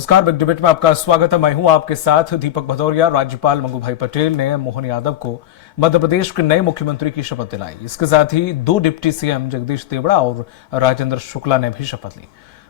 नमस्कार, big debate में आपका स्वागत है। मैं हूं आपके साथ दीपक भदौरिया। राज्यपाल मंगू भाई पटेल ने मोहन यादव को मध्य प्रदेश के नए मुख्यमंत्री की शपथ दिलाई। इसके साथ ही दो डिप्टी सीएम जगदीश देवड़ा और राजेंद्र शुक्ला ने भी शपथ ली।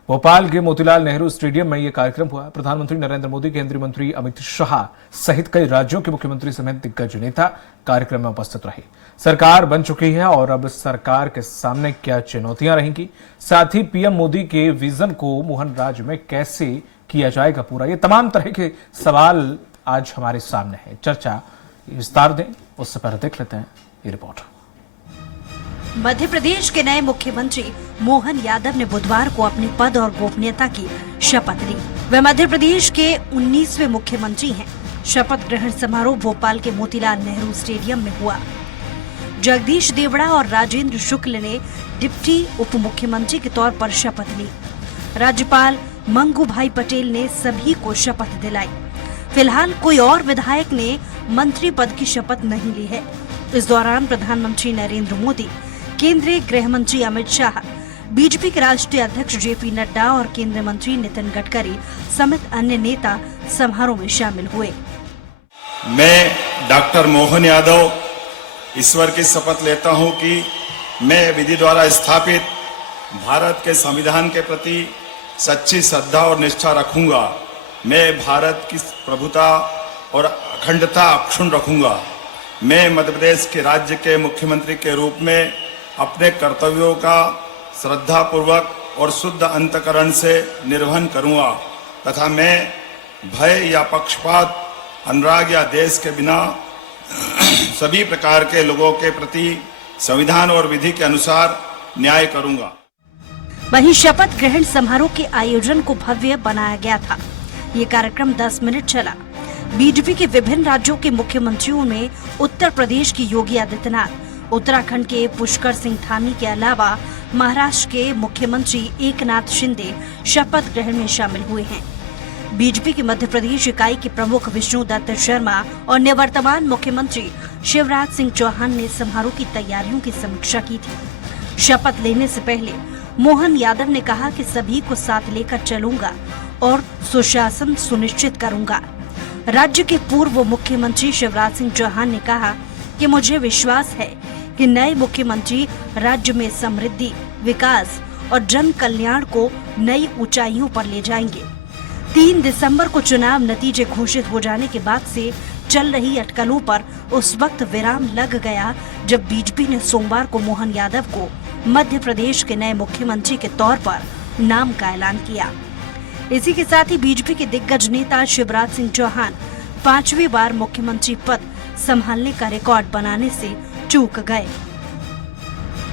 भोपाल के मोतीलाल नेहरू स्टेडियम में यह कार्यक्रम हुआ। प्रधानमंत्री नरेंद्र मोदी, केंद्रीय मंत्री अमित शाह सहित कई राज्यों के मुख्यमंत्री समेत दिग्गज नेता कार्यक्रम में उपस्थित रहे। सरकार बन चुकी है और अब सरकार के सामने क्या चुनौतियां रहेंगी, साथ ही पीएम मोदी के विजन को मोहन राज्य में कैसे किया जाएगा पूरा, ये तमाम तरह के सवाल आज हमारे सामने है। चर्चा विस्तार दें उससे पहले देख लेते हैं ये रिपोर्ट। मध्य प्रदेश के नए मुख्यमंत्री मोहन यादव ने बुधवार को अपने पद और गोपनीयता की शपथ ली। वे मध्य प्रदेश के 19वें मुख्यमंत्री हैं। शपथ ग्रहण समारोह भोपाल के मोतीलाल नेहरू स्टेडियम में हुआ। जगदीश देवड़ा और राजेंद्र शुक्ल ने डिप्टी उप मुख्यमंत्री के तौर पर शपथ ली। राज्यपाल मंगू भाई पटेल ने सभी को शपथ दिलाई। फिलहाल कोई और विधायक ने मंत्री पद की शपथ नहीं ली है। इस दौरान प्रधानमंत्री नरेंद्र मोदी, केंद्रीय गृह मंत्री अमित शाह, बीजेपी के राष्ट्रीय अध्यक्ष जेपी नड्डा और केंद्रीय मंत्री नितिन गडकरी समेत अन्य नेता समारोह में शामिल हुए। मैं डॉक्टर मोहन यादव ईश्वर की शपथ लेता हूं कि मैं विधि द्वारा स्थापित भारत के संविधान के प्रति सच्ची श्रद्धा और निष्ठा रखूंगा। मैं भारत की प्रभुता और अखंडता अक्षुण्ण रखूंगा। मैं मध्य प्रदेश के राज्य के मुख्यमंत्री के रूप में अपने कर्तव्यों का श्रद्धापूर्वक और शुद्ध अंतःकरण से निर्वहन करूंगा तथा मैं भय या पक्षपात, अनुराग या देश के बिना सभी प्रकार के लोगों के प्रति संविधान और विधि के अनुसार न्याय करूंगा। वहीं शपथ ग्रहण समारोह के आयोजन को भव्य बनाया गया था। ये कार्यक्रम 10 मिनट चला। बीजेपी के विभिन्न राज्यों के मुख्यमंत्रियों में उत्तर प्रदेश की योगी आदित्यनाथ, उत्तराखंड के पुष्कर सिंह धामी के अलावा महाराष्ट्र के मुख्यमंत्री एकनाथ शिंदे शपथ ग्रहण में शामिल हुए हैं। बीजेपी की मध्य प्रदेश इकाई के प्रमुख विष्णु दत्त शर्मा और निवर्तमान मुख्यमंत्री शिवराज सिंह चौहान ने समारोह की तैयारियों की समीक्षा की थी। शपथ लेने से पहले मोहन यादव ने कहा कि सभी को साथ लेकर चलूंगा और सुशासन सुनिश्चित करूंगा। राज्य के पूर्व मुख्यमंत्री शिवराज सिंह चौहान ने कहा कि मुझे विश्वास है कि नए मुख्यमंत्री राज्य में समृद्धि, विकास और जन कल्याण को नई ऊंचाइयों पर ले जाएंगे। 3 दिसंबर को चुनाव नतीजे घोषित हो जाने के बाद से चल रही अटकलों पर उस वक्त विराम लग गया जब बीजेपी ने सोमवार को मोहन यादव को मध्य प्रदेश के नए मुख्यमंत्री के तौर पर नाम का ऐलान किया। इसी के साथ ही बीजेपी के दिग्गज नेता शिवराज सिंह चौहान 5वीं बार मुख्यमंत्री पद संभालने का रिकॉर्ड बनाने से चूक गए।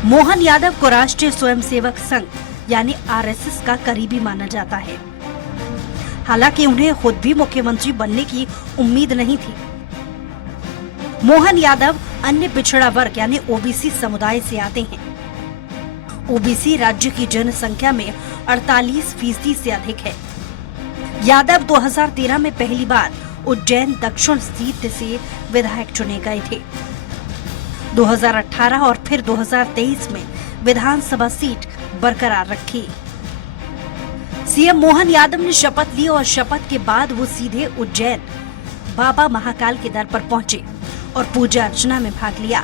मोहन यादव को राष्ट्रीय स्वयंसेवक संघ यानी आरएसएस का करीबी माना जाता है। हालांकि उन्हें खुद भी मुख्यमंत्री बनने की उम्मीद नहीं थी। मोहन यादव अन्य पिछड़ा वर्ग यानी ओबीसी समुदाय से आते हैं। ओबीसी राज्य की जनसंख्या में 48% से अधिक है। यादव 2013 में पहली बार उज्जैन दक्षिण सीट से विधायक चुने गए थे। 2018 और फिर 2023 में विधानसभा सीट बरकरार रखी। सीएम मोहन यादव ने शपथ ली और शपथ के बाद वो सीधे उज्जैन बाबा महाकाल के दर पर पहुंचे और पूजा अर्चना में भाग लिया।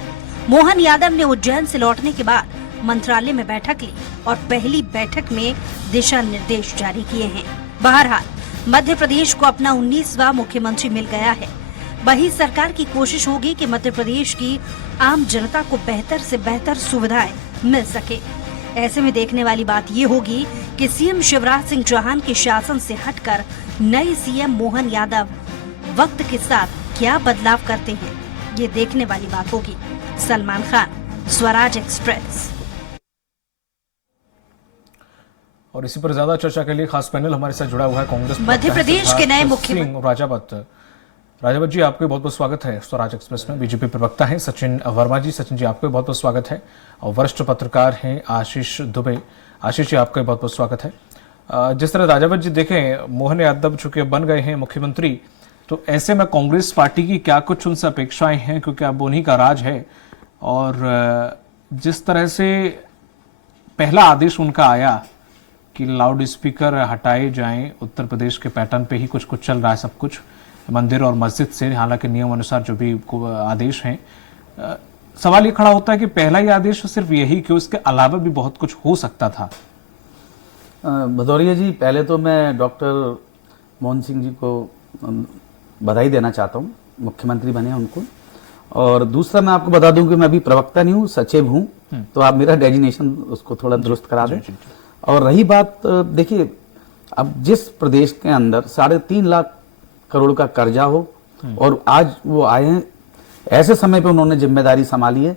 मोहन यादव ने उज्जैन से लौटने के बाद मंत्रालय में बैठक ली और पहली बैठक में दिशा निर्देश जारी किए हैं। बहरहाल मध्य प्रदेश को अपना 19वां मुख्यमंत्री मिल गया है। वही सरकार की कोशिश होगी कि मध्य प्रदेश की आम जनता को बेहतर से बेहतर सुविधाएं मिल सके। ऐसे में देखने वाली बात ये होगी कि सीएम शिवराज सिंह चौहान के शासन से हटकर नए सीएम मोहन यादव वक्त के साथ क्या बदलाव करते हैं, ये देखने वाली बात होगी। सलमान खान, स्वराज एक्सप्रेस। और इसी पर ज्यादा चर्चा के लिए खास पैनल हमारे साथ जुड़ा हुआ है कांग्रेस मध्य प्रदेश के नए मुख्यमंत्री राजावत जी, आपको बहुत बहुत स्वागत है स्वराज एक्सप्रेस में। बीजेपी प्रवक्ता हैं सचिन वर्मा जी। सचिन जी, आपको बहुत बहुत स्वागत है। और वरिष्ठ पत्रकार हैं आशीष दुबे। आशीष जी, आपका बहुत बहुत स्वागत है। जिस तरह राजावत जी देखें, मोहन यादव चूंकि बन गए हैं मुख्यमंत्री, तो ऐसे में कांग्रेस पार्टी की क्या कुछ उनसे अपेक्षाएं हैं, क्योंकि अब उन्हीं का राज है। और जिस तरह से पहला आदेश उनका आया कि लाउड स्पीकर हटाए जाएं, उत्तर प्रदेश के पैटर्न पे ही कुछ कुछ चल रहा है सब कुछ, मंदिर और मस्जिद से, हालांकि नियम अनुसार जो भी आदेश हैं। सवाल ये खड़ा होता है कि पहला ही आदेश सिर्फ यही क्यों, इसके अलावा भी बहुत कुछ हो सकता था। भदौरिया जी, पहले तो मैं डॉक्टर मोहन सिंह जी को बधाई देना चाहता हूँ, मुख्यमंत्री बने उनको। और दूसरा मैं आपको बता दूं कि मैं अभी प्रवक्ता नहीं हूँ, सचिव हूँ, तो आप मेरा डेजिग्नेशन उसको थोड़ा दुरुस्त करा दें। और रही बात, देखिए, अब जिस प्रदेश के अंदर 3.5 लाख करोड़ का कर्जा हो और आज वो आए हैं, ऐसे समय पे उन्होंने जिम्मेदारी संभाली है,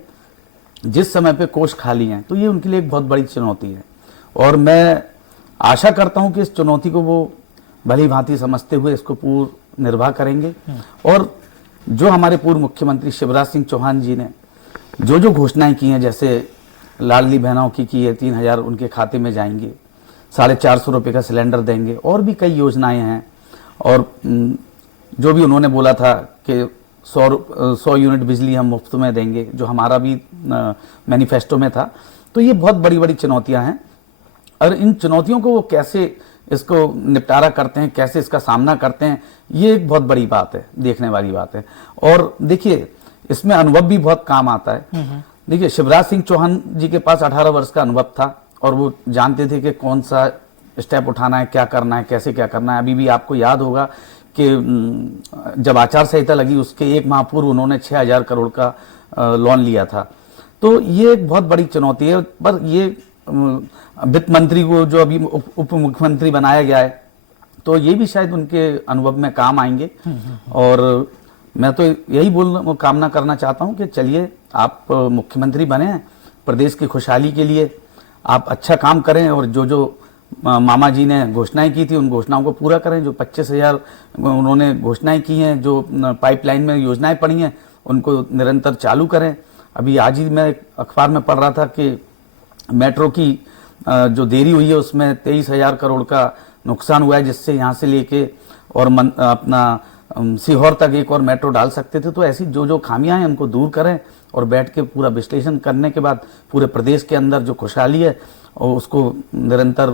जिस समय पे कोष खाली हैं, तो ये उनके लिए एक बहुत बड़ी चुनौती है। और मैं आशा करता हूं कि इस चुनौती को वो भली भांति समझते हुए इसको पूर्ण निर्वाह करेंगे। और जो हमारे पूर्व मुख्यमंत्री शिवराज सिंह चौहान जी ने जो जो घोषणाएं की हैं, जैसे लाडली बहनों की है, 3,000 उनके खाते में जाएंगे, 450 रुपये का सिलेंडर देंगे, और भी कई योजनाएं हैं। और जो भी उन्होंने बोला था कि 100 यूनिट बिजली हम मुफ्त में देंगे, जो हमारा भी मैनिफेस्टो में था। तो ये बहुत बड़ी बड़ी चुनौतियां हैं, और इन चुनौतियों को वो कैसे इसको निपटारा करते हैं, कैसे इसका सामना करते हैं, ये एक बहुत बड़ी बात है, देखने वाली बात है। और देखिए, इसमें अनुभव भी बहुत काम आता है। देखिए, शिवराज सिंह चौहान जी के पास 18 वर्ष का अनुभव था, और वो जानते थे कि कौन सा स्टेप उठाना है, क्या करना है, कैसे क्या करना है। अभी भी आपको याद होगा कि जब आचार संहिता लगी उसके 1 माह पूर्व उन्होंने 6,000 करोड़ का लोन लिया था। तो ये एक बहुत बड़ी चुनौती है। पर ये वित्त मंत्री को जो अभी उप मुख्यमंत्री बनाया गया है, तो ये भी शायद उनके अनुभव में काम आएंगे। और मैं तो यही कामना करना चाहता हूं कि चलिए, आप मुख्यमंत्री बने, प्रदेश की खुशहाली के लिए आप अच्छा काम करें, और जो जो मामा जी ने घोषणाएं की थी उन घोषणाओं को पूरा करें। जो 25,000 उन्होंने घोषणाएं की हैं, जो पाइपलाइन में योजनाएं पड़ी हैं, उनको निरंतर चालू करें। अभी आज ही मैं अखबार में पढ़ रहा था कि मेट्रो की जो देरी हुई है उसमें 23,000 करोड़ का नुकसान हुआ है, जिससे यहाँ से लेके और अपना सीहोर तक एक और मेट्रो डाल सकते थे। तो ऐसी जो जो खामियां हैं उनको दूर करें, और बैठ के पूरा विश्लेषण करने के बाद पूरे प्रदेश के अंदर जो खुशहाली है और उसको निरंतर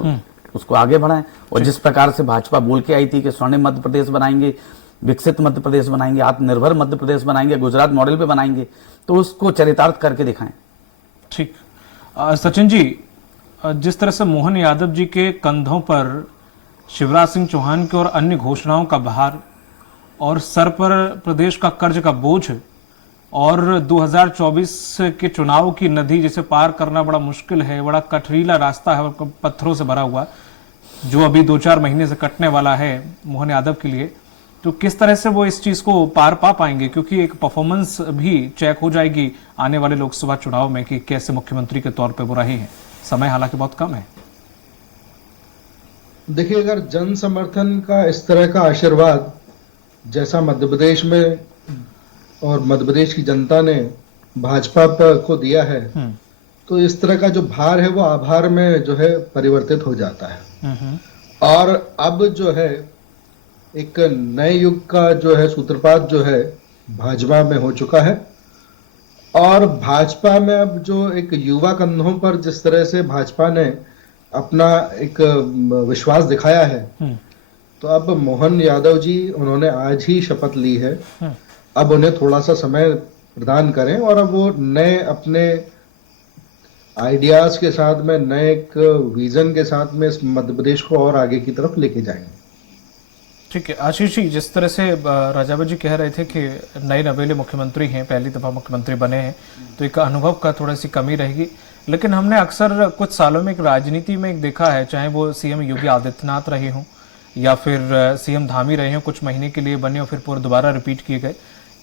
उसको आगे बढ़ाएं। और जिस प्रकार से भाजपा बोल के आई थी कि स्वर्णिम मध्य प्रदेश बनाएंगे, विकसित मध्य प्रदेश बनाएंगे, आत्मनिर्भर मध्य प्रदेश बनाएंगे, गुजरात मॉडल पे बनाएंगे, तो उसको चरितार्थ करके दिखाएं। ठीक। सचिन जी, जिस तरह से मोहन यादव जी के कंधों पर शिवराज सिंह चौहान की और अन्य घोषणाओं का भार, और सर पर प्रदेश का कर्ज का बोझ, और 2024 के चुनाव की नदी जिसे पार करना बड़ा मुश्किल है, बड़ा कटरीला रास्ता है, पत्थरों से भरा हुआ, जो अभी 2-4 महीने से कटने वाला है मोहन यादव के लिए, तो किस तरह से वो इस चीज को पार पा पाएंगे? क्योंकि एक परफॉर्मेंस भी चेक हो जाएगी आने वाले लोकसभा चुनाव में कि कैसे मुख्यमंत्री के तौर पर वो रहे हैं। समय हालांकि बहुत कम है। देखिए, अगर जन समर्थन का इस तरह का आशीर्वाद जैसा मध्य प्रदेश में और मध्य प्रदेश की जनता ने भाजपा को दिया है, तो इस तरह का जो भार है वो आभार में जो है परिवर्तित हो जाता है। और अब जो है एक नए युग का जो है सूत्रपात जो है भाजपा में हो चुका है। और भाजपा में अब जो एक युवा कंधों पर जिस तरह से भाजपा ने अपना एक विश्वास दिखाया है, तो अब मोहन यादव जी उन्होंने आज ही शपथ ली है। अब उन्हें थोड़ा सा समय प्रदान करें, और अब वो नए अपने आइडियाज के साथ में, नए एक विजन के साथ में इस मध्य प्रदेश को और आगे की तरफ लेके जाएंगे। ठीक है आशीष जी, जिस तरह से राजावत जी कह रहे थे कि नए नवेले मुख्यमंत्री हैं, पहली दफा मुख्यमंत्री बने हैं, तो एक अनुभव का थोड़ी सी कमी रहेगी। लेकिन हमने अक्सर कुछ सालों में एक राजनीति में एक देखा है, चाहे वो सीएम योगी आदित्यनाथ रहे हों या फिर सीएम धामी रहे हों, कुछ महीने के लिए बने और फिर पूरा दोबारा रिपीट किए गए।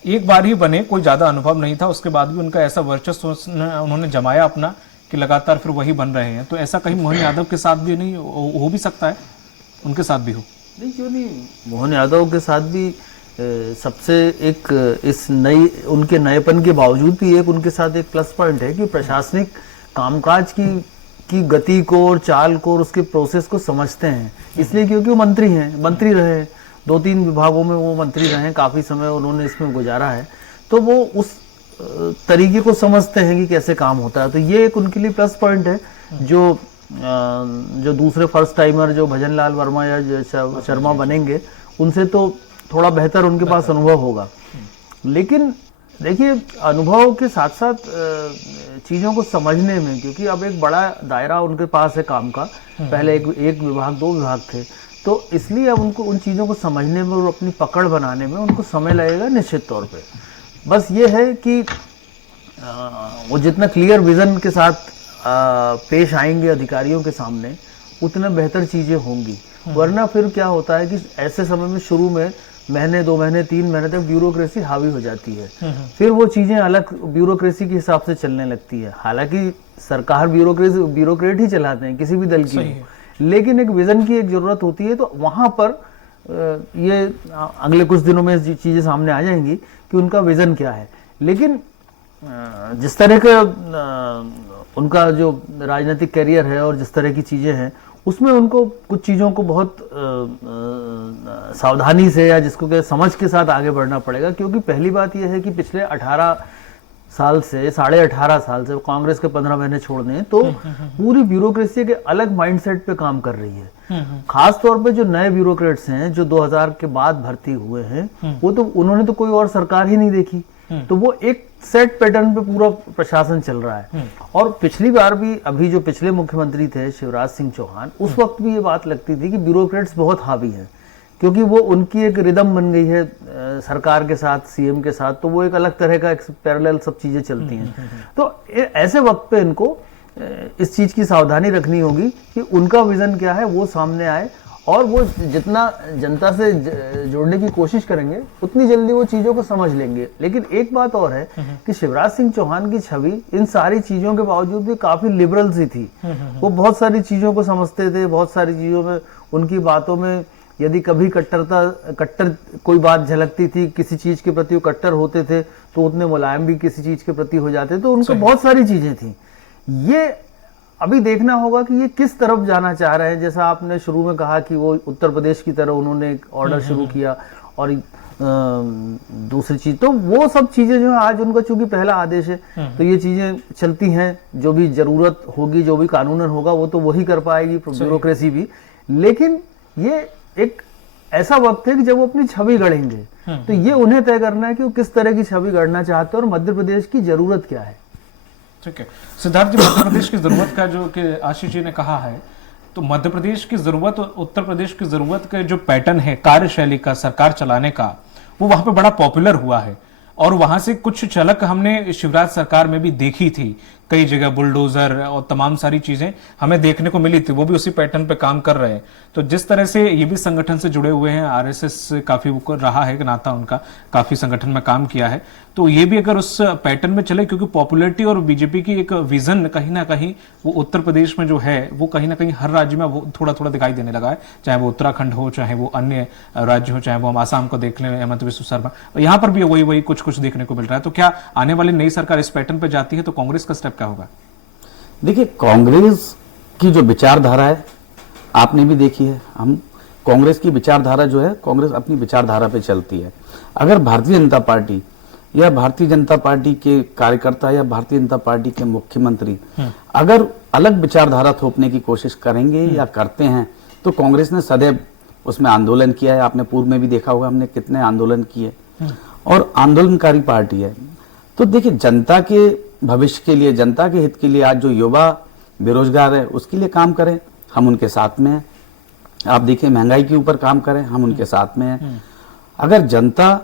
एक बार ही बने, कोई ज्यादा अनुभव नहीं था, उसके बाद भी उनका ऐसा वर्चस्व उन्होंने जमाया अपना कि लगातार फिर वही बन रहे हैं। तो ऐसा कहीं मोहन यादव के साथ भी नहीं हो भी सकता है, उनके साथ भी हो? नहीं, क्यों नहीं, मोहन यादव के साथ भी सबसे एक इस उनके नएपन के बावजूद भी एक उनके साथ एक प्लस पॉइंट है कि प्रशासनिक कामकाज की गति को और चाल को और उसके प्रोसेस को समझते हैं। इसलिए क्योंकि वो मंत्री रहे, 2-3 विभागों में वो मंत्री रहे, काफ़ी समय उन्होंने इसमें गुजारा है, तो वो उस तरीके को समझते हैं कि कैसे काम होता है। तो ये एक उनके लिए प्लस पॉइंट है, जो जो दूसरे फर्स्ट टाइमर जो भजन लाल वर्मा या जो शर्मा बनेंगे उनसे तो थोड़ा बेहतर उनके पास अनुभव होगा। लेकिन देखिए अनुभव के साथ साथ चीज़ों को समझने में, क्योंकि अब एक बड़ा दायरा उनके पास है काम का, पहले एक विभाग 2 विभाग थे, तो इसलिए अब उनको उन चीज़ों को समझने में और अपनी पकड़ बनाने में उनको समय लगेगा निश्चित तौर पे। बस ये है कि वो जितना क्लियर विजन के साथ पेश आएंगे अधिकारियों के सामने उतना बेहतर चीज़ें होंगी। वरना फिर क्या होता है कि ऐसे समय में शुरू में महीने 2 महीने 3 महीने तक ब्यूरोक्रेसी हावी हो जाती है, फिर वो चीजें अलग ब्यूरोक्रेसी के हिसाब से चलने लगती है। हालांकि सरकार ब्यूरोक्रेट ही चलाते हैं किसी भी दल की हो, लेकिन एक विजन की एक जरूरत होती है। तो वहां पर ये अगले कुछ दिनों में चीजें सामने आ जाएंगी कि उनका विजन क्या है। लेकिन जिस तरह का उनका जो राजनीतिक करियर है और जिस तरह की चीजें हैं उसमें उनको कुछ चीज़ों को बहुत सावधानी से या जिसको क्या समझ के साथ आगे बढ़ना पड़ेगा। क्योंकि पहली बात यह है कि पिछले 18 साल से 18.5 साल से कांग्रेस के 15 महीने छोड़ दें तो पूरी ब्यूरोक्रेसी के अलग माइंडसेट पे काम कर रही है। खास तौर पे जो नए ब्यूरोक्रेट्स हैं जो 2000 के बाद भर्ती हुए हैं वो तो उन्होंने तो कोई और सरकार ही नहीं देखी, तो वो एक सेट पैटर्न पे पूरा प्रशासन चल रहा है। और पिछली बार भी अभी जो पिछले मुख्यमंत्री थे शिवराज सिंह चौहान, उस वक्त भी ये बात लगती थी कि ब्यूरोक्रेट्स बहुत हावी हैं, क्योंकि वो उनकी एक रिदम बन गई है सरकार के साथ, सीएम के साथ, तो वो एक अलग तरह का पैरेलल सब चीजें चलती हैं। तो ऐसे वक्त पे इनको इस चीज की सावधानी रखनी होगी कि उनका विजन क्या है वो सामने आए, और वो जितना जनता से जोड़ने की कोशिश करेंगे उतनी जल्दी वो चीजों को समझ लेंगे। लेकिन एक बात और है कि शिवराज सिंह चौहान की छवि इन सारी चीजों के बावजूद भी काफी लिबरल सी थी। वो बहुत सारी चीजों को समझते थे, बहुत सारी चीजों में उनकी बातों में यदि कभी कट्टर कोई बात झलकती थी, किसी चीज के प्रति वो कट्टर होते थे, तो उतने मुलायम भी किसी चीज के प्रति हो जाते। तो उनको बहुत सारी चीजें थी। ये अभी देखना होगा कि ये किस तरफ जाना चाह रहे हैं। जैसा आपने शुरू में कहा कि वो उत्तर प्रदेश की तरह उन्होंने एक ऑर्डर शुरू किया, और दूसरी चीज तो वो सब चीजें जो है आज उनका चूंकि पहला आदेश है तो ये चीजें चलती हैं। जो भी जरूरत होगी, जो भी कानूनन होगा वो तो वही कर पाएगी ब्यूरोक्रेसी भी। लेकिन ये एक ऐसा वक्त है कि जब वो अपनी छवि गढ़ेंगे, तो ये उन्हें तय करना है कि वो किस तरह की छवि गढ़ना चाहते हैं और मध्य प्रदेश की जरूरत क्या है। ठीक है सिद्धार्थ जी, मध्य प्रदेश की जरूरत का जो कि आशीष जी ने कहा है, तो मध्य प्रदेश की जरूरत और उत्तर प्रदेश की जरूरत का जो पैटर्न है कार्यशैली का, सरकार चलाने का, वो वहां पे बड़ा पॉपुलर हुआ है। और वहां से कुछ झलक हमने शिवराज सरकार में भी देखी थी, कई जगह बुलडोजर और तमाम सारी चीजें हमें देखने को मिली थी। वो भी उसी पैटर्न पे काम कर रहे हैं। तो जिस तरह से ये भी संगठन से जुड़े हुए हैं, आरएसएस काफी रहा है नाता उनका, काफी संगठन में काम किया है, तो ये भी अगर उस पैटर्न में चले, क्योंकि पॉपुलैरिटी और बीजेपी की एक विजन कहीं ना कहीं वो उत्तर प्रदेश में जो है वो कहीं ना कहीं हर राज्य में वो थोड़ा थोड़ा दिखाई देने लगा है, चाहे वो उत्तराखंड हो, चाहे वो अन्य राज्य हो, चाहे वो हम आसाम को देख लें, हेमंत बिस्व शर्मा, यहाँ पर भी वही कुछ कुछ देखने को मिल रहा है। तो क्या आने वाली नई सरकार इस पैटर्न पर जाती है तो कांग्रेस का स्टेप क्या होगा? देखिए, कांग्रेस की जो विचारधारा है आपने भी देखी है। हम कांग्रेस की विचारधारा जो है, कांग्रेस अपनी विचारधारा पे चलती है। अगर भारतीय जनता पार्टी या भारतीय जनता पार्टी के कार्यकर्ता या भारतीय जनता पार्टी के मुख्यमंत्री अगर अलग विचारधारा थोपने की कोशिश करेंगे या करते हैं, तो कांग्रेस ने सदैव उसमें आंदोलन किया है। आपने पूर्व में भी देखा होगा हमने कितने आंदोलन किए, और आंदोलनकारी पार्टी है। तो देखिए, जनता के भविष्य के लिए, जनता के हित के लिए आज जो युवा बेरोजगार है उसके लिए काम करें, हम उनके साथ में हैं। आप देखिए, महंगाई के ऊपर काम करें, हम उनके साथ में हैं। अगर जनता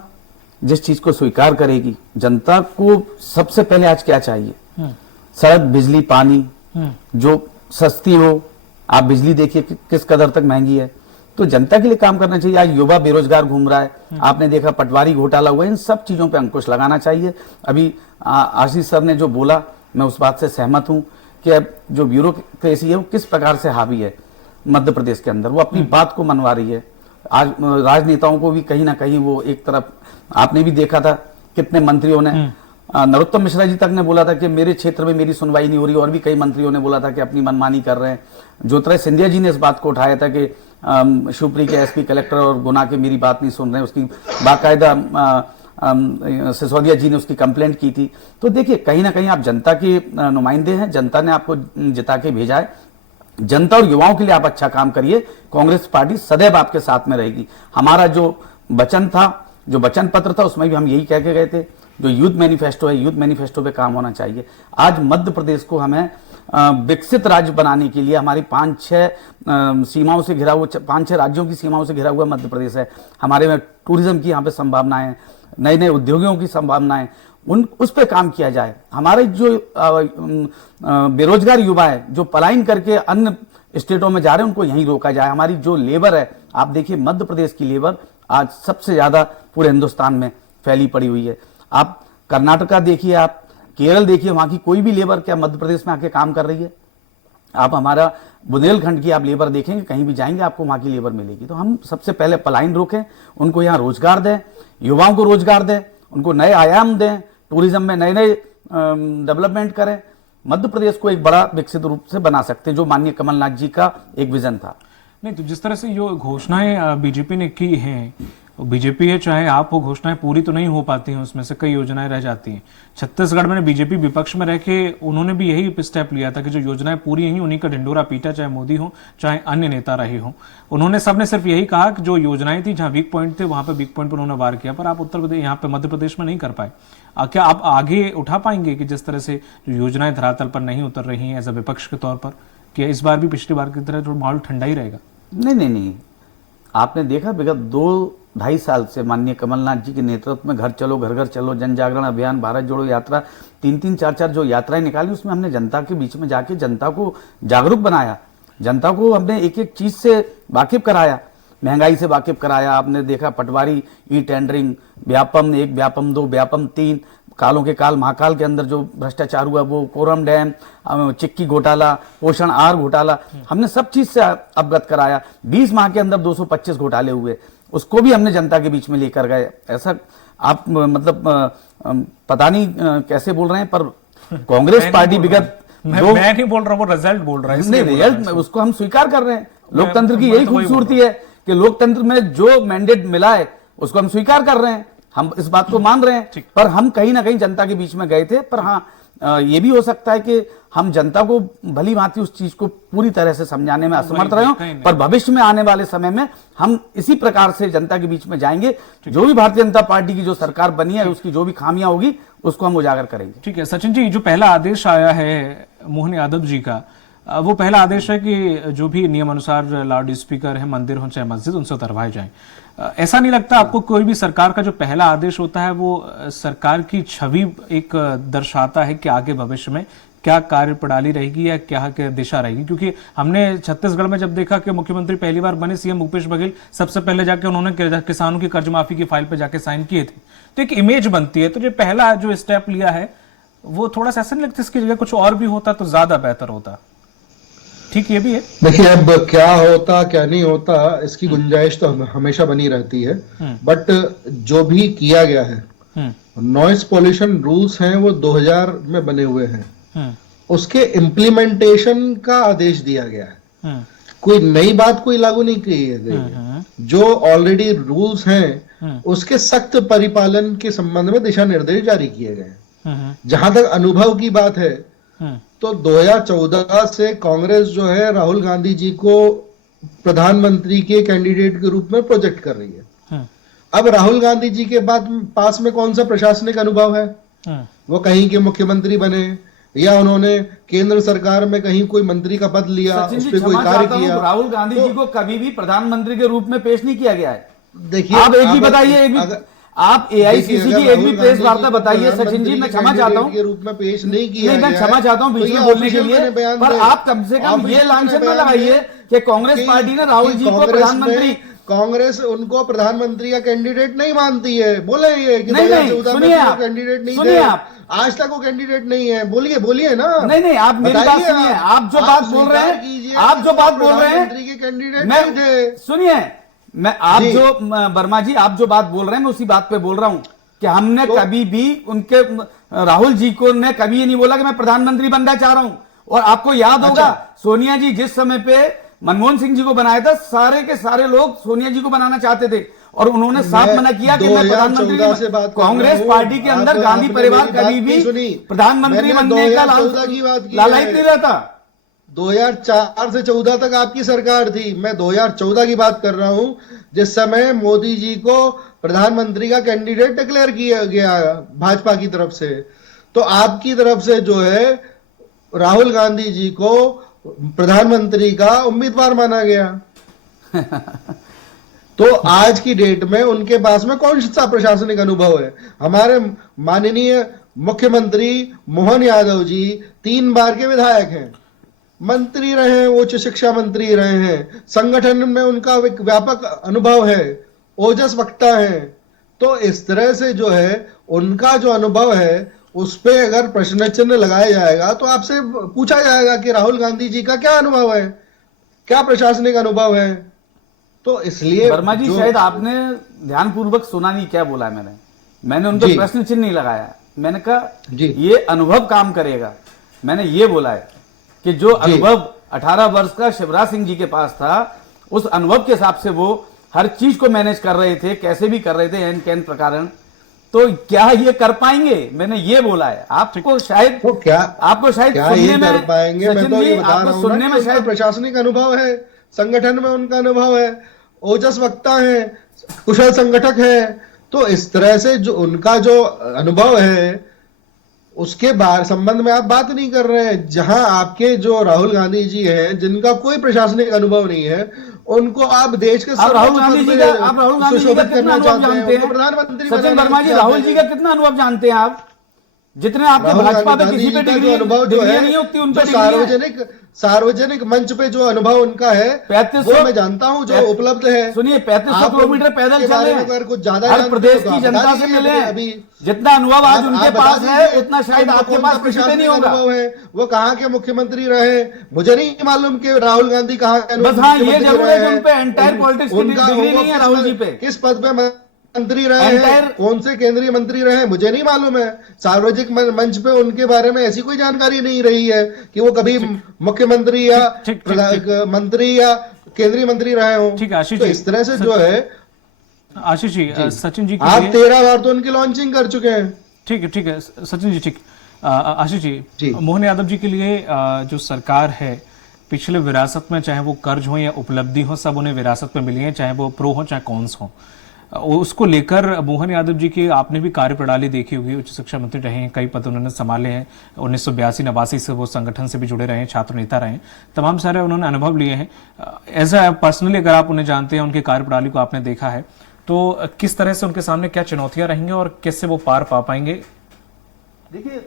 जिस चीज को स्वीकार करेगी, जनता को सबसे पहले आज क्या चाहिए? सड़क, बिजली, पानी जो सस्ती हो। आप बिजली देखिए किस कदर तक महंगी है, तो जनता के लिए काम करना चाहिए। आज युवा बेरोजगार घूम रहा है, आपने देखा पटवारी घोटाला हुआ, इन सब चीजों पे अंकुश लगाना चाहिए। अभी आशीष सर ने जो बोला, मैं उस बात से सहमत हूं कि अब जो ब्यूरोक्रेसी है वो किस प्रकार से हावी है मध्य प्रदेश के अंदर, वो अपनी बात को मनवा रही है। आज राजनेताओं को भी कहीं ना कहीं वो एक तरफ, आपने भी देखा था कितने मंत्रियों ने, नरोत्तम मिश्रा जी तक ने बोला था कि मेरे क्षेत्र में मेरी सुनवाई नहीं हो रही, और भी कई मंत्रियों ने बोला था कि अपनी मनमानी कर रहे हैं। ज्योतिरादित्य सिंधिया जी ने इस बात को उठाया था कि शिवपुरी के एसपी कलेक्टर और गुना के मेरी बात नहीं सुन रहे हैं, उसकी बाकायदा सिसोदिया जी ने उसकी कंप्लेंट की थी। तो देखिए, कहीं ना कहीं आप जनता के नुमाइंदे हैं, जनता ने आपको जिता के भेजा है, जनता और युवाओं के लिए आप अच्छा काम करिए, कांग्रेस पार्टी सदैव आपके साथ में रहेगी। हमारा जो वचन था, जो वचन पत्र था, उसमें भी हम यही कह के गए थे, जो यूथ मैनिफेस्टो है, यूथ मैनिफेस्टो पे काम होना चाहिए। आज मध्य प्रदेश को हमें विकसित राज्य बनाने के लिए, हमारी 5-6 सीमाओं से घिरा हुआ, 5-6 राज्यों की सीमाओं से घिरा हुआ मध्य प्रदेश है। हमारे में टूरिज्म की यहाँ पे संभावनाएं, नए नए उद्योगों की संभावनाएं, उस पे काम किया जाए। हमारे जो बेरोजगार युवा है, जो पलायन करके अन्य स्टेटों में जा रहे हैं, उनको यहीं रोका जाए। हमारी जो लेबर है, आप देखिए मध्य प्रदेश की लेबर आज सबसे ज्यादा पूरे हिंदुस्तान में फैली पड़ी हुई है। आप कर्नाटका देखिए, आप केरल देखिए, वहां की कोई भी लेबर क्या मध्य प्रदेश में आके काम कर रही है? आप हमारा बुंदेलखंड की आप लेबर देखेंगे, कहीं भी जाएंगे आपको वहां की लेबर मिलेगी। तो हम सबसे पहले पलायन रोकें, उनको यहाँ रोजगार दें, युवाओं को रोजगार दें, उनको नए आयाम दें, टूरिज्म में नए नए डेवलपमेंट करें। मध्य प्रदेश को एक बड़ा विकसित रूप से बना सकते हैं, जो माननीय कमलनाथ जी का एक विजन था। नहीं, तो जिस तरह से जो घोषणाएं बीजेपी ने की हैं, बीजेपी है चाहे आप हो, घोषणाएं पूरी तो नहीं हो पाती हैं, उसमें से कई योजनाएं रह जाती हैं। छत्तीसगढ़ में बीजेपी विपक्ष में रह के उन्होंने भी यही स्टेप लिया था कि जो योजनाएं पूरी हुई उन्हीं का ढिंडोरा पीटा, चाहे मोदी हो चाहे अन्य नेता रहे हो। उन्होंने सबने सिर्फ यही कहा कि जो योजनाएं थी, जहां वीक पॉइंट थे वहां पे वीक पॉइंट पर उन्होंने वार किया, पर आप उत्तर प्रदेश, यहाँ पे मध्य प्रदेश में नहीं कर पाए। क्या आप आगे उठा पाएंगे कि जिस तरह से जो योजनाएं धरातल पर नहीं उतर रही हैं एज अ विपक्ष के तौर पर, कि इस बार भी पिछली बार की तरह थोड़ा माहौल ठंडा ही रहेगा? नहीं, आपने देखा विगत 2-2.5 साल से माननीय कमलनाथ जी के नेतृत्व में घर चलो घर घर चलो, जन जागरण अभियान, भारत जोड़ो यात्रा, 3-3, 4-4 जो यात्राएं निकाली, उसमें हमने जनता के बीच में जाके जनता को जागरूक बनाया, जनता को हमने एक एक चीज से वाकिफ कराया, महंगाई से वाकिफ कराया। आपने देखा पटवारी ई टेंडरिंग, व्यापम 1, व्यापम 2, व्यापम 3, कालों के काल महाकाल के अंदर जो भ्रष्टाचार हुआ, वो कोरम डैम, चिक्की घोटाला, पोषण आहार घोटाला, हमने सब चीज से अवगत कराया। 20 माह के अंदर 225 घोटाले हुए, उसको भी हमने जनता के बीच में लेकर गए। ऐसा आप मतलब पता नहीं कैसे बोल रहे हैं, पर कांग्रेस पार्टी विगत मैं नहीं बोल रहा हूँ, वो रिजल्ट बोल रहा है। नहीं, रिजल्ट उसको हम स्वीकार कर रहे हैं। लोकतंत्र की यही खूबसूरती है कि लोकतंत्र में जो मैंडेट मिला है उसको हम स्वीकार कर रहे हैं, हम इस बात को मान रहे हैं। पर हम कहीं ना कहीं जनता के बीच में गए थे। पर हाँ, ये भी हो सकता है कि हम जनता को भली भांति उस चीज को पूरी तरह से समझाने में असमर्थ रहे हों, पर भविष्य में आने वाले समय में हम इसी प्रकार से जनता के बीच में जाएंगे। जो भी भारतीय जनता पार्टी की जो सरकार बनी है, उसकी जो भी खामियां होगी उसको हम उजागर करेंगे। ठीक है सचिन जी, जो पहला आदेश आया है मोहन यादव जी का, वो पहला आदेश है कि जो भी नियम अनुसार लाउड स्पीकर है, मंदिर हो चाहे मस्जिद, उनसे उतरवाए जाएं। ऐसा नहीं लगता आपको कोई भी सरकार का जो पहला आदेश होता है वो सरकार की छवि एक दर्शाता है कि आगे भविष्य में क्या कार्य प्रणाली रहेगी या क्या दिशा रहेगी? क्योंकि हमने छत्तीसगढ़ में जब देखा कि मुख्यमंत्री पहली बार बने सीएम भूपेश बघेल, सबसे पहले जाके उन्होंने किसानों की कर्ज माफी की फाइल पे जाके साइन किए थे, तो एक इमेज बनती है। तो जो पहला जो स्टेप लिया है वो थोड़ा सा ऐसा नहीं लगता इसकी जगह कुछ और भी होता तो ज्यादा बेहतर होता? ठीक, ये भी है। देखिए, अब क्या होता क्या नहीं होता इसकी गुंजाइश तो हमेशा बनी रहती है, बट जो भी किया गया है, नॉइस पॉल्यूशन रूल्स हैं वो 2000 में बने हुए हैं, उसके इम्प्लीमेंटेशन का आदेश दिया गया है। कोई नई बात कोई लागू नहीं की गई है। जो ऑलरेडी रूल्स हैं उसके सख्त परिपालन के संबंध में दिशा निर्देश जारी किए गए हैं। जहां तक अनुभव की बात है, तो 2014 से कांग्रेस जो है राहुल गांधी जी को प्रधानमंत्री के कैंडिडेट के रूप में प्रोजेक्ट कर रही है। अब राहुल गांधी जी के बाद पास में कौन सा प्रशासनिक अनुभव है? वो कहीं के मुख्यमंत्री बने या उन्होंने केंद्र सरकार में कहीं कोई मंत्री का पद लिया, उस पर कोई कार्य किया। राहुल गांधी जी को कभी भी प्रधानमंत्री के रूप में पेश नहीं किया गया है। देखिए, आप एक ही बताइए, आप एआईसीसी की एक भी प्रेस वार्ता बताइए। सचिन जी, मैं क्षमा चाहता हूँ के रूप में पेश नहीं किया, मैं क्षमा चाहता हूँ बीच में बोलने के लिए, पर आप कम से कम ये लांछन न लगाइए कि कांग्रेस पार्टी ने राहुल जी को प्रधानमंत्री, कांग्रेस उनको प्रधानमंत्री का कैंडिडेट नहीं मानती है। बोले ये कि नहीं, सुनिए आप, कैंडिडेट नहीं सुनिए आप, आज तक वो कैंडिडेट नहीं है। बोलिए ना। नहीं, आप मेरी बात सुनिए। आप जो बात बोल रहे हैं, आप जो बात बोल रहे हैं, कैंडिडेट नहीं थे। सुनिए, मैं आप जो वर्मा जी आप जो बात बोल रहे हैं, मैं उसी बात पे बोल रहा हूं कि हमने कभी भी उनके राहुल जी को ने कभी ये नहीं बोला कि मैं प्रधानमंत्री बनना चाह रहा हूं। और आपको याद होगा, सोनिया जी जिस समय पे मनमोहन सिंह जी को बनाया था, सारे के सारे लोग सोनिया जी को बनाना चाहते थे और उन्होंने साफ मना किया कि मैं प्रधानमंत्री। कांग्रेस पार्टी के अंदर गांधी परिवार कभी भी प्रधानमंत्री बनने का लालच नहीं रहता। 2004 से 14 तक आपकी सरकार थी। मैं 2014 की बात कर रहा हूं, जिस समय मोदी जी को प्रधानमंत्री का कैंडिडेट डिक्लेयर किया गया भाजपा की तरफ से। तो आपकी तरफ से जो है राहुल गांधी जी को प्रधानमंत्री का उम्मीदवार माना गया। तो आज की डेट में उनके पास में कौन सा प्रशासनिक अनुभव है? हमारे माननीय मुख्यमंत्री मोहन यादव जी 3 बार के विधायक हैं, मंत्री रहे हैं, उच्च शिक्षा मंत्री रहे हैं, संगठन में उनका एक व्यापक अनुभव है, ओजस वक्ता हैं। तो इस तरह से जो है उनका जो अनुभव है उस पे अगर प्रश्न चिन्ह लगाया जाएगा तो आपसे पूछा जाएगा कि राहुल गांधी जी का क्या अनुभव है, क्या प्रशासनिक अनुभव है। तो इसलिए वर्मा जी शायद आपने ध्यानपूर्वक सुना नहीं क्या बोला है मैंने उन पर प्रश्न चिन्ह नहीं लगाया। मैंने कहा ये अनुभव काम करेगा। मैंने ये बोला है कि जो अनुभव 18 वर्ष का शिवराज सिंह जी के पास था, उस अनुभव के हिसाब से वो हर चीज को मैनेज कर रहे थे, कैसे भी कर रहे थे एन कैन प्रकार। तो क्या ये कर पाएंगे? मैंने ये बोला है। आपको शायद क्या ये कर पाएंगे? मैं तो ये बता रहा हूं सुनने में शायद प्रशासनिक अनुभव है, संगठन में उनका अनुभव है, ओजस वक्ता है, कुशल संगठक है। तो इस तरह से जो उनका जो अनुभव है उसके संबंध में आप बात नहीं कर रहे हैं। जहां आपके जो राहुल गांधी जी हैं जिनका कोई प्रशासनिक अनुभव नहीं है, उनको आप देश के राहुल गांधी जी का कितना अनुभव जानते हैं? प्रधानमंत्री सचिन वर्मा जी, राहुल जी का कितना अनुभव जानते हैं आप? जितने आपके भाजपा पे किसी पे डिग्री नहीं होती, उन पे सार्वजनिक मंच पे जो अनुभव उनका है 3500 मैं जानता हूं जो उपलब्ध है। सुनिए, 3500 किलोमीटर पैदल चले, अगर कुछ ज्यादा हर प्रदेश की जनता से मिले, जितना अनुभव आज उनके पास है उतना शायद आपके पास किसी पे नहीं होगा। वो कहाँ के मुख्यमंत्री रहे मुझे नहीं मालूम कि राहुल गांधी कहाँ के। बस हाँ, ये जरूर है कि उन पे एंटायर पॉलिटिक्स की डिग्री नहीं है राहुल जी पे। किस पद पे मंत्री रहे हैं, कौन से केंद्रीय मंत्री रहे मुझे नहीं मालूम है। सार्वजनिक मंच पे उनके बारे में ऐसी कोई जानकारी नहीं रही है कि वो कभी मुख्यमंत्री या मंत्री या केंद्रीय मंत्री रहे हो। ठीक है आशीष तो जी, इस तरह से जो है आशीष जी, सचिन जी आप 13 बार तो उनकी लॉन्चिंग कर चुके हैं। ठीक है सचिन जी, ठीक। आशीष जी, मोहन यादव जी के लिए जो सरकार है, पिछले विरासत में चाहे वो कर्ज हो या उपलब्धि हो, सब उन्हें विरासत में मिली है, चाहे वो प्रो हो चाहे कॉन्स हो। उसको लेकर मोहन यादव जी की आपने भी कार्यप्रणाली देखी होगी। उच्च शिक्षा मंत्री रहे हैं, कई पद उन्होंने संभाले हैं, 1982-89 से वो संगठन से भी जुड़े रहे हैं, छात्र नेता रहे हैं, तमाम सारे उन्होंने अनुभव लिए हैं। एज अ पर्सनली अगर आप उन्हें जानते हैं, उनकी कार्यप्रणाली को आपने देखा है, तो किस तरह से उनके सामने क्या चुनौतियां रहेंगी और कैसे वो पार पा पाएंगे? देखिए,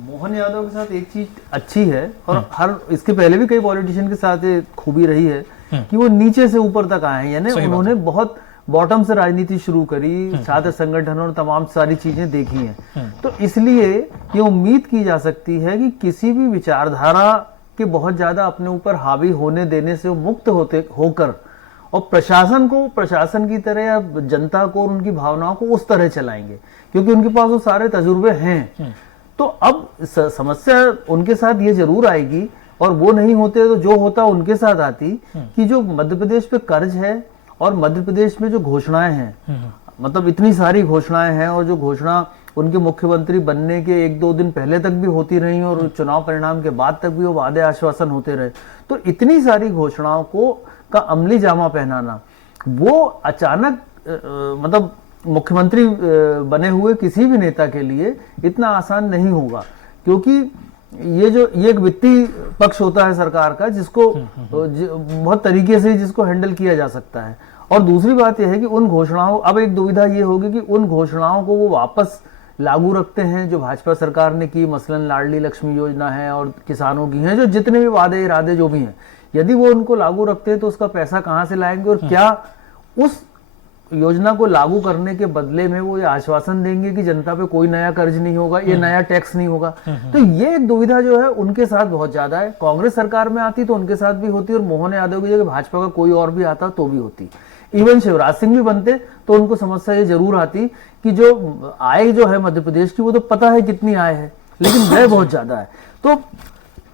मोहन यादव के साथ एक चीज अच्छी है, और हर इसके पहले भी कई पॉलिटिशियन के साथ खूबी रही है कि वो नीचे से ऊपर तक आए हैं। यानी उन्होंने बहुत बॉटम से राजनीति शुरू करी, छात्र संगठन और तमाम सारी चीजें देखी हैं। तो इसलिए ये उम्मीद की जा सकती है कि किसी भी विचारधारा के बहुत ज्यादा अपने ऊपर हावी होने देने से वो मुक्त होकर और प्रशासन को प्रशासन की तरह या जनता को और उनकी भावनाओं को उस तरह चलाएंगे, क्योंकि उनके पास वो सारे तजुर्बे हैं। तो अब समस्या उनके साथ ये जरूर आएगी, और वो नहीं होते तो जो होता उनके साथ आती, कि जो मध्य प्रदेश पे कर्ज है और मध्य प्रदेश में जो घोषणाएं हैं, मतलब इतनी सारी घोषणाएं हैं, और जो घोषणा उनके मुख्यमंत्री बनने के 1-2 दिन पहले तक भी होती रही और चुनाव परिणाम के बाद तक भी वो वादे आश्वासन होते रहे। तो इतनी सारी घोषणाओं का अमली जामा पहनाना, वो अचानक मतलब मुख्यमंत्री बने हुए किसी भी नेता के लिए इतना आसान नहीं होगा, क्योंकि ये एक वित्तीय पक्ष होता है सरकार का, जिसको बहुत तरीके से जिसको हैंडल किया जा सकता है। और दूसरी बात यह है कि उन घोषणाओं, अब एक दुविधा ये होगी कि उन घोषणाओं को वो वापस लागू रखते हैं जो भाजपा सरकार ने की, मसलन लाडली लक्ष्मी योजना है और किसानों की है, जो जितने भी वादे इरादे जो भी हैं, यदि वो उनको लागू रखते हैं तो उसका पैसा कहां से लाएंगे, और क्या उस योजना को लागू करने के बदले में वो ये आश्वासन देंगे कि जनता पे कोई नया कर्ज नहीं होगा, ये नया टैक्स नहीं होगा। तो ये एक दुविधा जो है उनके साथ बहुत ज्यादा है। कांग्रेस सरकार में आती तो उनके साथ भी होती, और मोहन यादव की जगह भाजपा का कोई और भी आता तो भी होती। इवन शिवराज सिंह भी बनते तो उनको समस्या ये जरूर आती कि जो आय जो है मध्य प्रदेश की, वो तो पता है कितनी आय है, लेकिन व्यय बहुत ज्यादा है। तो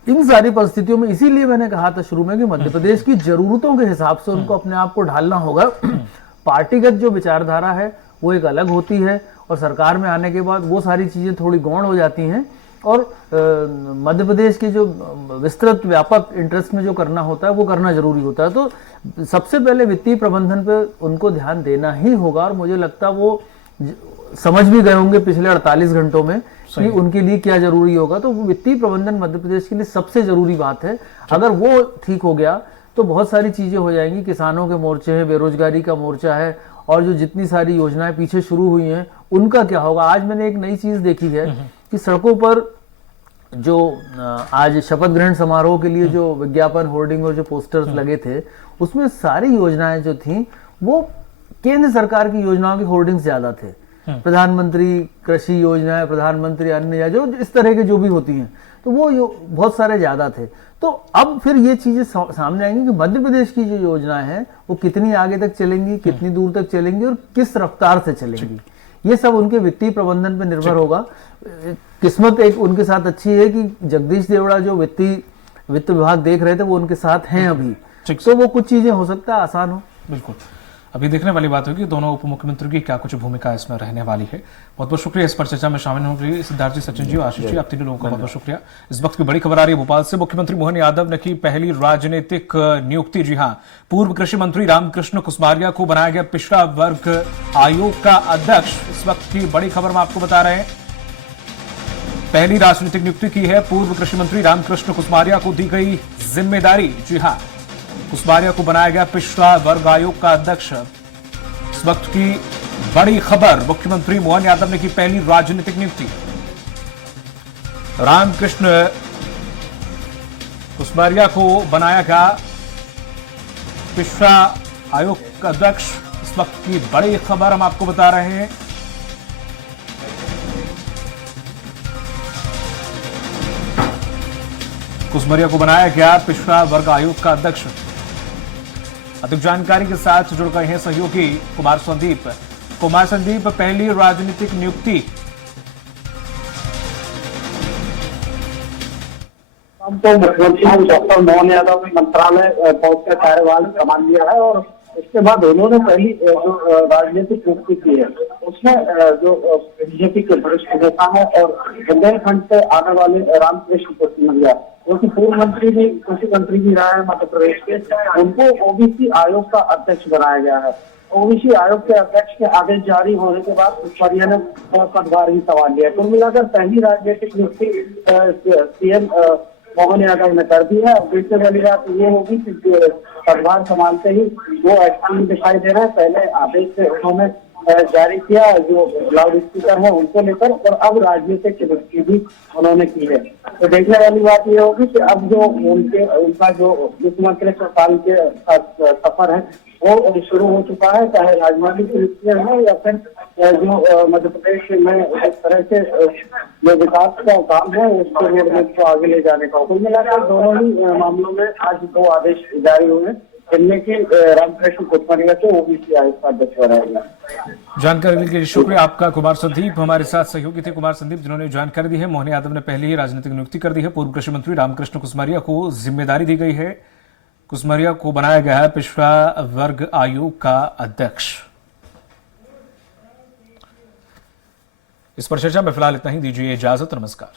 इन सारी परिस्थितियों में, इसीलिए मैंने कहा था शुरू में कि मध्य प्रदेश की जरूरतों के हिसाब से उनको अपने आप को ढालना होगा। पार्टीगत जो विचारधारा है वो एक अलग होती है, और सरकार में आने के बाद वो सारी चीजें थोड़ी गौण हो जाती हैं। और मध्य प्रदेश के जो विस्तृत व्यापक इंटरेस्ट में जो करना होता है वो करना जरूरी होता है। तो सबसे पहले वित्तीय प्रबंधन पे उनको ध्यान देना ही होगा, और मुझे लगता है वो समझ भी गए होंगे पिछले 48 घंटों में कि उनके लिए क्या जरूरी होगा। तो वित्तीय प्रबंधन मध्य प्रदेश के लिए सबसे जरूरी बात है। अगर वो ठीक हो गया तो बहुत सारी चीजें हो जाएंगी। किसानों के मोर्चे हैं, बेरोजगारी का मोर्चा है, और जो जितनी सारी योजनाएं पीछे शुरू हुई हैं उनका क्या होगा। आज मैंने एक नई चीज देखी है कि सड़कों पर जो आज शपथ ग्रहण समारोह के लिए जो विज्ञापन, होर्डिंग और जो पोस्टर्स लगे थे, उसमें सारी योजनाएं जो थी वो केंद्र सरकार की योजनाओं के होर्डिंग्स ज्यादा थे। प्रधानमंत्री कृषि योजना, प्रधानमंत्री अन्न, या जो इस तरह के जो भी होती हैं, तो वो बहुत सारे ज्यादा थे। तो अब फिर ये चीजें सामने आएंगी कि मध्य प्रदेश की जो योजनाएं हैं वो कितनी आगे तक चलेंगी, कितनी दूर तक चलेंगी और किस रफ्तार से चलेंगी। ये सब उनके वित्तीय प्रबंधन पर निर्भर होगा। किस्मत एक उनके साथ अच्छी है कि जगदीश देवड़ा जो वित्त विभाग देख रहे थे वो उनके साथ हैं अभी, तो वो कुछ चीजें हो सकता है आसान हो। बिल्कुल, अभी देखने वाली बात होगी दोनों उप मुख्यमंत्री की क्या कुछ भूमिका इसमें रहने वाली है। बहुत बहुत शुक्रिया इस पर चर्चा में शामिल होने के लिए सिद्धार्थ जी, सचिन जी और आशीष जी, आप तीनों लोगों का बहुत बहुत शुक्रिया। इस वक्त की बड़ी खबर आ रही है भोपाल से। मुख्यमंत्री मोहन यादव ने की पहली राजनीतिक नियुक्ति। जी हां, पूर्व कृषि मंत्री रामकृष्ण कुसमारिया को बनाया गया पिछड़ा वर्ग आयोग का अध्यक्ष। इस वक्त की बड़ी खबर हम आपको बता रहे हैं, पहली राजनीतिक नियुक्ति की है। पूर्व कृषि मंत्री रामकृष्ण कुसमारिया को दी गई जिम्मेदारी। जी हां, कुसमारिया को बनाया गया पिछड़ा वर्ग आयोग का अध्यक्ष। इस वक्त की बड़ी खबर, मुख्यमंत्री मोहन यादव ने की पहली राजनीतिक नियुक्ति। रामकृष्ण कुसमारिया को बनाया गया पिछड़ा आयोग का अध्यक्ष। इस वक्त की बड़ी खबर हम आपको बता रहे हैं। कुसमारिया को बनाया गया पिछड़ा वर्ग आयोग का अध्यक्ष। अधिक जानकारी के साथ जुड़ गए हैं सहयोगी कुमार संदीप। कुमार संदीप, पहली राजनीतिक नियुक्ति। तो मुख्यमंत्री डॉक्टर मोहन यादव ने मंत्रालय पहुंच कर कार्यभार संभाल लिया है, और इसके बाद उन्होंने पहली जो राजनीतिक नियुक्ति की है उसमें जो बीजेपी के वरिष्ठ नेता है और बुंदेलखंड से आने वाले रामकृष्ण कुसमारिया, जो कि पूर्व मंत्री भी, कृषि मंत्री भी रहा है मध्य प्रदेश के, उनको ओबीसी आयोग का अध्यक्ष बनाया गया है। ओबीसी आयोग के अध्यक्ष के आदेश जारी होने के बाद कुसमारिया ने पदभार ही संभाल लिया। कुल मिलाकर पहली राजनीतिक नियुक्ति सीएम मोहन यादव ने कर दी है। देखने वाली बात ये होगी कि पदभार संभालते ही वो एक्शन दिखाई दे रहा है। पहले आदेश से उन्होंने जारी किया जो लाउड स्पीकर है उनको लेकर, और अब राजनीतिक नियुक्ति भी उन्होंने की है। तो देखने वाली बात ये होगी कि अब जो उनका जो मुख्यमंत्री साल के सफर है वो शुरू हो चुका है, चाहे राजनीतिक नियुक्तियां हैं या फिर जो मध्य प्रदेश में इस तरह से जो विकास का काम है उसको रोडमैप को आगे ले जाने का। कुल मिलाकर दोनों ही मामलों में आज दो आदेश जारी हुए, जिनमें की रामकृष्ण कुसमारिया को ओबीसी आयोग का अध्यक्ष बनाया गया। जानकारी के लिए शुक्रिया आपका कुमार संदीप। हमारे साथ सहयोगी थे कुमार संदीप, जिन्होंने जानकारी दी है। मोहन यादव ने पहले ही राजनीतिक नियुक्ति कर दी है। पूर्व कृषि मंत्री रामकृष्ण कुसमारिया को जिम्मेदारी दी गई है। कुसमारिया को बनाया गया है पिछड़ा वर्ग आयोग का अध्यक्ष। इस पर चर्चा में फिलहाल इतना ही, दीजिए इजाजत, नमस्कार।